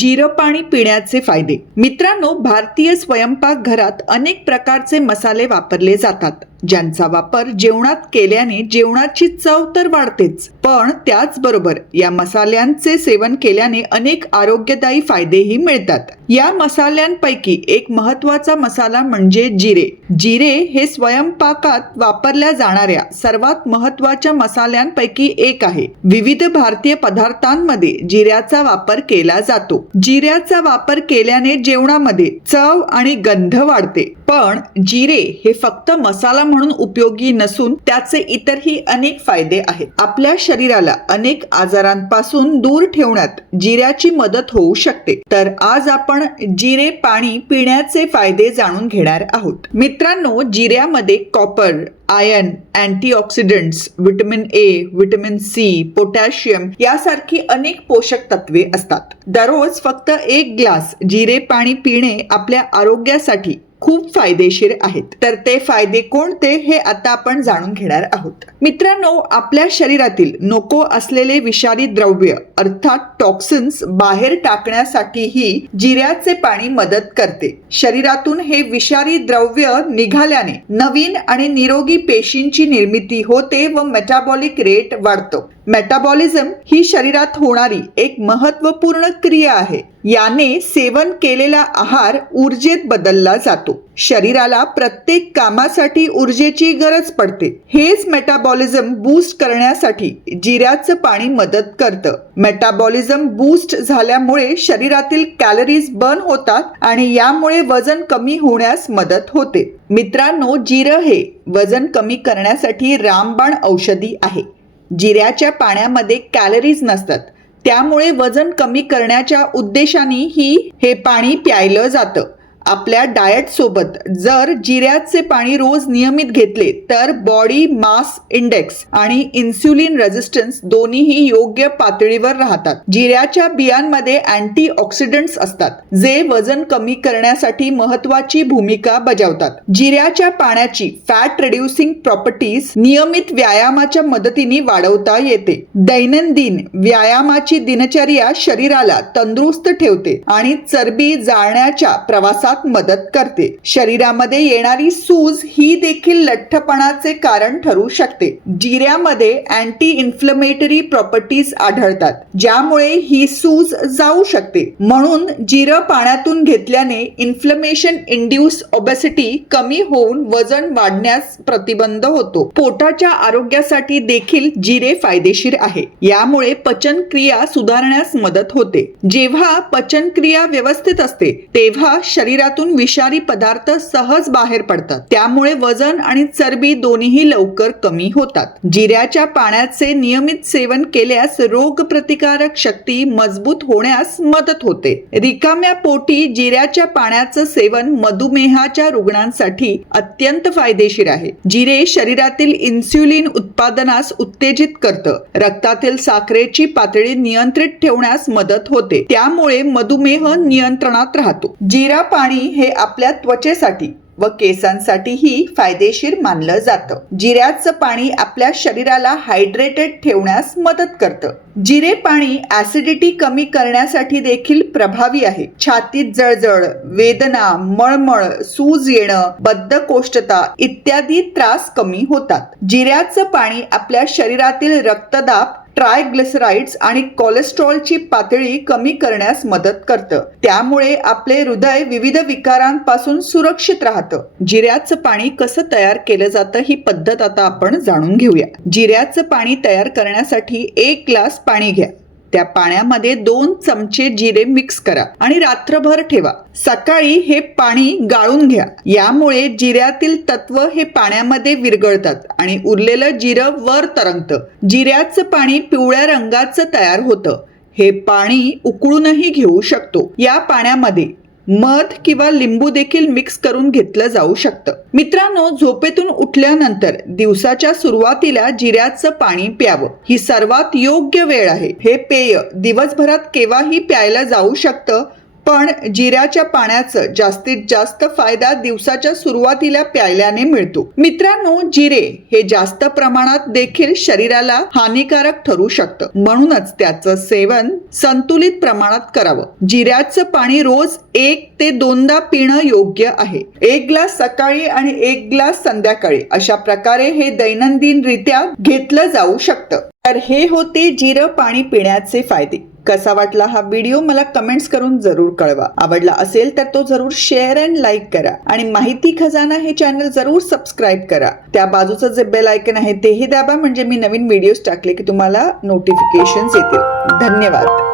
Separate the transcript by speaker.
Speaker 1: जिरं पाणी पिण्याचे फायदे. मित्रांनो भारतीय स्वयंपाक घरात अनेक प्रकारचे मसाले वापरले जातात. ज्यांचा वापर जेवणात केल्याने जेवणाची चव तर वाढतेच पण त्याचबरोबर या मसाल्यांचे सेवन केल्याने अनेक आरोग्यदायी फायदेही मिळतात. या मसाल्यांपैकी एक महत्त्वाचा मसाला म्हणजे जिरे. जिरे हे स्वयंपाकात वापरल्या जाणाऱ्या सर्वात महत्त्वाच्या मसाल्यांपैकी एक आहे. विविध भारतीय पदार्थांमध्ये जिऱ्याचा वापर केला जातो. जिऱ्याचा वापर केल्याने जेवणामध्ये चव आणि गंध वाढते. पण जिरे हे फक्त मसाला म्हणून उपयोगी नसून त्याचे इतरही अनेक फायदे आहेत. आपल्या शरीराला अनेक आजारांपासून दूर ठेवण्यात जिऱ्याची मदत होऊ शकते. तर आज आपण जिरे पाणी पिण्याचे फायदे जाणून घेणार आहोत. मित्रांनो जिऱ्यामध्ये copper iron antioxidants vitamin A vitamin C potassium यासारखी अनेक पोषक तत्वे असतात. दररोज फक्त एक ग्लास जिरे पाणी पिणे आपल्या आरोग्यासाठी खूप फायदेशीर आहेत. तर ते फायदे कोणते हे आता आपण जाणून घेणार आहोत. मित्रांनो आपल्या शरीरातील नको असलेले विषारी द्रव्य अर्थात टॉक्सिन्स बाहेर टाकण्यासाठीही जिऱ्याचे पाणी मदत करते. शरीरातून हे विषारी द्रव्य निघाल्याने नवीन आणि निरोगी पेशींची निर्मिती होते व मेटाबॉलिक रेट वाढतो. मेटाबॉलिझम ही शरीरात होणारी एक महत्त्वपूर्ण क्रिया आहे. याने सेवन केलेला आहार ऊर्जेत बदलला जातो. शरीराला प्रत्येक कामासाठी ऊर्जेची गरज पडते. हेच मेटाबॉलिझम बूस्ट करण्यासाठी जिऱ्याचं पाणी मदत करतं. मेटाबॉलिझम बूस्ट झाल्यामुळे शरीरातील कॅलरीज बर्न होतात आणि यामुळे वजन कमी होण्यास मदत होते. मित्रांनो जिरं हे वजन कमी करण्यासाठी रामबाण औषधी आहे. जिऱ्याच्या पाण्यामध्ये कॅलरीज नसतात. त्यामुळे वजन कमी करण्याच्या उद्देशाने ही हे पाणी प्यायलं जातं. आपल्या डाएटसोबत जर जिऱ्याचे पाणी रोज नियमित घेतले तर बॉडी मास इंडेक्स आणि इन्सुलिन रेझिस्टन्स दोन्हीही योग्य पातळीवर राहतात. जिऱ्याच्या बियांमध्ये अँटी ऑक्सिडंट्स असतात जे वजन कमी करण्यासाठी महत्वाची भूमिका बजावतात. जिऱ्याच्या पाण्याची फॅट रिड्युसिंग प्रॉपर्टीज नियमित व्यायामाच्या मदतीने वाढवता येते. दैनंदिन व्यायामाची दिनचर्या शरीराला तंदुरुस्त ठेवते आणि चरबी जाळण्याच्या प्रवासात मदत करते. शरीरामध्ये येणारी सूज ही देखील लठ्ठपणाचे कारण ठरू शकते. जिऱ्यामध्ये अँटी इन्फ्लमेटरी प्रॉपर्टीज आढळतात ज्यामुळे ही सूज जाऊ शकते. म्हणून जिरं पाण्यातून घेतल्याने इन्फ्लमेशन इंड्यूस ओबेसिटी कमी होऊन वजन वाढण्यास प्रतिबंध होतो. पोटाच्या आरोग्यासाठी देखील जिरे फायदेशीर आहे. यामुळे पचन क्रिया सुधारण्यास मदत होते. जेव्हा पचन क्रिया व्यवस्थित असते तेव्हा शरीर शरीरातून विषारी पदार्थ सहज बाहेर पडतात. त्यामुळे वजन आणि चरबी दोन्हीही लवकर कमी होतात. जिऱ्याच्या पाण्याचे नियमित सेवन केल्यास रोग प्रतिकारक शक्ती मजबूत होण्यास मदत होते. रिकाम्या पोटी जिऱ्याच्या पाण्याचं सेवन मधुमेहाच्या रुग्णांसाठी अत्यंत फायदेशीर आहे. जिरे शरीरातील इन्सुलिन उत्पादनास उत्तेजित करतं. रक्तातील साखरेची पातळी नियंत्रित ठेवण्यास मदत होते. त्यामुळे मधुमेह नियंत्रणात राहतो. जिरा पाणी हे आपल्या त्वचेसाठी व केसांसाठीही फायदेशीर मानलं जातं. जिऱ्याचं पाणी आपल्या शरीराला हायड्रेटेड ठेवण्यास मदत करतं. जिरे पाणी ऍसिडिटी कमी करण्यासाठी देखील प्रभावी आहे. छातीत जळजळ वेदना मळमळ सूज येणं बद्धकोष्ठता इत्यादी त्रास कमी होतात. जिऱ्याचं पाणी आपल्या शरीरातील रक्तदाब ट्रायग्लिसराइड्स आणि कोलेस्ट्रॉलची पातळी कमी करण्यास मदत करतं. त्यामुळे आपले हृदय विविध विकारांपासून सुरक्षित राहतं. जिऱ्याचं पाणी कसं तयार केलं जातं ही पद्धत आता आपण जाणून घेऊया. जिऱ्याचं पाणी तयार करण्यासाठी एक ग्लास पाणी घ्या. त्या पाण्यामध्ये दोन चमचे जिरे मिक्स करा आणि रात्रभर ठेवा. सकाळी हे पाणी गाळून घ्या. यामुळे जिऱ्यातील तत्व हे पाण्यामध्ये विरघळतात आणि उरलेलं जिरं वर तरंगतं. जिऱ्याचं पाणी पिवळ्या रंगाचं तयार होतं. हे पाणी उकळूनही घेऊ शकतो. या पाण्यामध्ये मध किंवा लिंबू देखील मिक्स करून घेतलं जाऊ शकतं. मित्रांनो झोपेतून उठल्यानंतर दिवसाच्या सुरुवातीला जिऱ्याचं पाणी प्यावं. ही सर्वात योग्य वेळ आहे. हे पेय दिवसभरात केव्हाही प्यायला जाऊ शकतं पण जिऱ्याच्या पाण्याचं जास्तीत जास्त फायदा दिवसाच्या सुरुवातीला प्यायल्याने मिळतो. मित्रांनो जिरे हे जास्त प्रमाणात देखील शरीराला हानिकारक ठरू शकतं. म्हणूनच त्याचं सेवन संतुलित प्रमाणात करावं. जिऱ्याचं पाणी रोज एक ते दोनदा पिणं योग्य आहे. एक ग्लास सकाळी आणि एक ग्लास संध्याकाळी अशा प्रकारे हे दैनंदिन रित्या घेतलं जाऊ शकतं. तर हे होते जिरं पाणी पिण्याचे फायदे. कसा वाटला हा व्हिडिओ मला कमेंट्स करून जरूर कळवा. आवडला असेल तर तो जरूर शेअर अँड लाईक करा. आणि माहिती खजाना हे चॅनल जरूर सबस्क्राईब करा. त्या बाजूचं जे बेल आयकन आहे तेही दाबा. म्हणजे मी नवीन व्हिडिओज टाकले की तुम्हाला नोटिफिकेशन येतील. धन्यवाद.